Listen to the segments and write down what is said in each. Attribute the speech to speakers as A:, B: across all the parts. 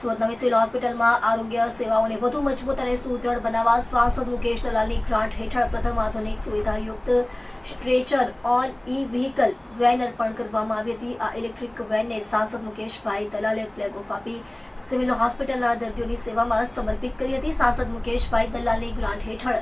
A: સુરત નવી સિવિલ હોસ્પિટલમાં આરોગ્ય સેવાઓને વધુ મજબૂત અને સુદૃઢ બનાવવા સાંસદ મુકેશ દલાલની ગ્રાન્ટ હેઠળ પ્રથમ આધુનિક સુવિધાયુક્ત stretcher on e vehicle van અર્પણ કરવામાં આવી હતી. આ ઇલેક્ટ્રિક વેનને સાંસદ મુકેશભાઈ દલાલે ફ્લેગ ઓફ આપી સિવિલ હોસ્પિટલના દર્દીઓની સેવામાં સમર્પિત કરી હતી. સાંસદ મુકેશભાઈ દલાલની ગ્રાન્ટ હેઠળ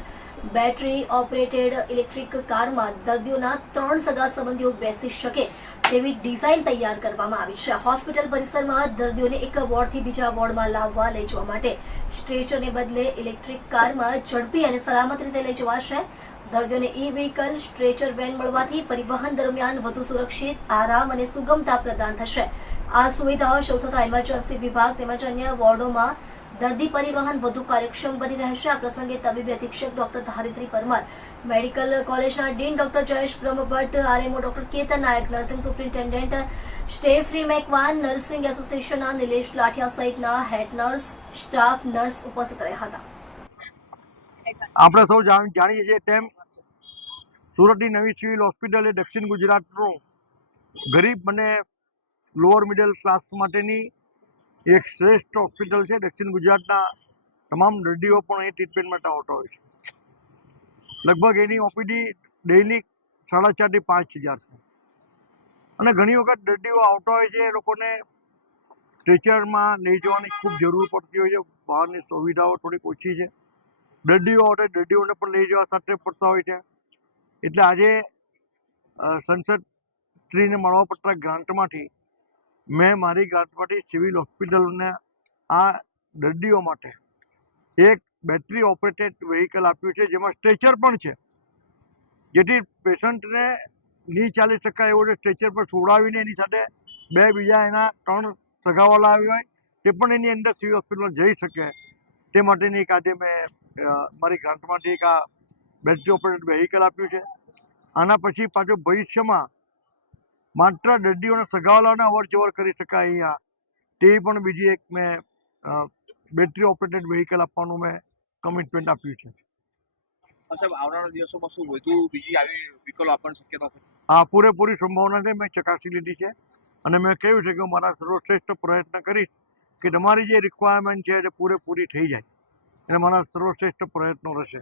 A: બેટરી ઓપરેટેડ ઇલેક્ટ્રિક કારમાં દર્દીઓના ત્રણ સગા સંબંધીઓ બેસી શકે તેવી ડિઝાઇન તૈયાર કરવામાં આવી છે. હોસ્પિટલ પરિસરમાં દર્દીઓને એક વોર્ડથી બીજા વોર્ડમાં લાવવા લઈ જવા માટે સ્ટ્રેચરને બદલે ઇલેક્ટ્રિક કારમાં ઝડપી અને સલામત રીતે લઈ જવાશે. દર્દીઓને ઈ વ્હીકલ સ્ટ્રેચર વેન મળવાથી પરિવહન દરમિયાન વધુ સુરક્ષિત, આરામ અને સુગમતા પ્રદાન થશે. આ સુવિધાઓ શરૂ થતા ઇમરજન્સી વિભાગ તેમજ અન્ય વોર્ડોમાં દર્દી પરિવહન વધુ કાર્યક્ષમ બની રહેશે. આ પ્રસંગે તબીબી અધિક્ષક ડોક્ટર ધારિત્રી પરમાર, મેડિકલ કોલેજના dean doctor Jayesh Brahmbhatt, RMO doctor Ketan Nayak, nursing superintendent Stephrey Macwan, nursing એસોસિએશનના નિલેશ લાઠિયા સહિતના હેડ નર્સ, સ્ટાફ નર્સ ઉપસ્થિત રહ્યા હતા.
B: આપણે સૌ જાણ- જાણીએ છીએ તેમ સુરતની નવી સિવિલ હોસ્પિટલ એ દક્ષિણ ગુજરાતનું ગરીબ અને લોઅર મિડલ ક્લાસ માટેની એક શ્રેષ્ઠ હોસ્પિટલ છે, દક્ષિણ ગુજરાતના તમામ દર્દીઓ પણ અહીં ટ્રીટમેન્ટ માટે આવતા હોય છે. લગભગ એની ઓપીડી ડેઇલી સાડા ચારથી પાંચ હજાર છે. અને ઘણી વખત દર્દીઓ આવતા હોય છે, એ લોકોને સ્ટ્રેચરમાં લઈ જવાની ખૂબ જરૂર પડતી હોય છે, બહારની સુવિધાઓ થોડીક ઓછી છે. દર્દીઓ આવે દર્દીઓને પણ લઈ જવા સાથે પડતા હોય છે. એટલે આજે સંસદ શ્રીને મળવા પડતા ગ્રાન્ટમાંથી મેં મારી ગ્રાન્ટમાંથી સિવિલ હોસ્પિટલને આ દર્દીઓ માટે એક બેટરી ઓપરેટેડ વેહિકલ આપ્યું છે, જેમાં સ્ટ્રેચર પણ છે. જેથી પેશન્ટને નહીં ચાલી શકાય એવું સ્ટ્રેચર પર સોડાવીને એની સાથે બે બીજા એના ત્રણ સગાવાલા આવ્યા હોય, તે પણ એની અંદર સિવિલ હોસ્પિટલમાં જઈ શકે. તે માટેની એક આજે મેં મારી ગ્રાન્ટમાંથી એક આ બેટરી ઓપરેટેડ વેહિકલ આપ્યું છે. આના પછી પાછું ભવિષ્યમાં માત્ર દર્દીઓને સગાવાલાને અવર જવર કરી શકાય અહીંયા. તેવી પણ બીજી એક મેં બેટરી ઓપરેટેડ વેહિકલ આપવાનું મેં કમિટમેન્ટ આપ્યું છે.
C: હા સાહેબ આવનારા દિવસોમાં શું વધુ બીજી આવી વિકલ્પો આપવાની શક્યતા છે?
B: આ પૂરેપૂરી સંભાવના છે મેં ચકાસી લીધી છે. અને મેં કહ્યું છે કે હું મારા સર્વશ્રેષ્ઠ પ્રયત્ન કરીશ કે તમારી જે રિક્વાયરમેન્ટ છે એ પૂરેપૂરી થઈ જાય. એને મારા સર્વશ્રેષ્ઠ પ્રયત્નો રહેશે.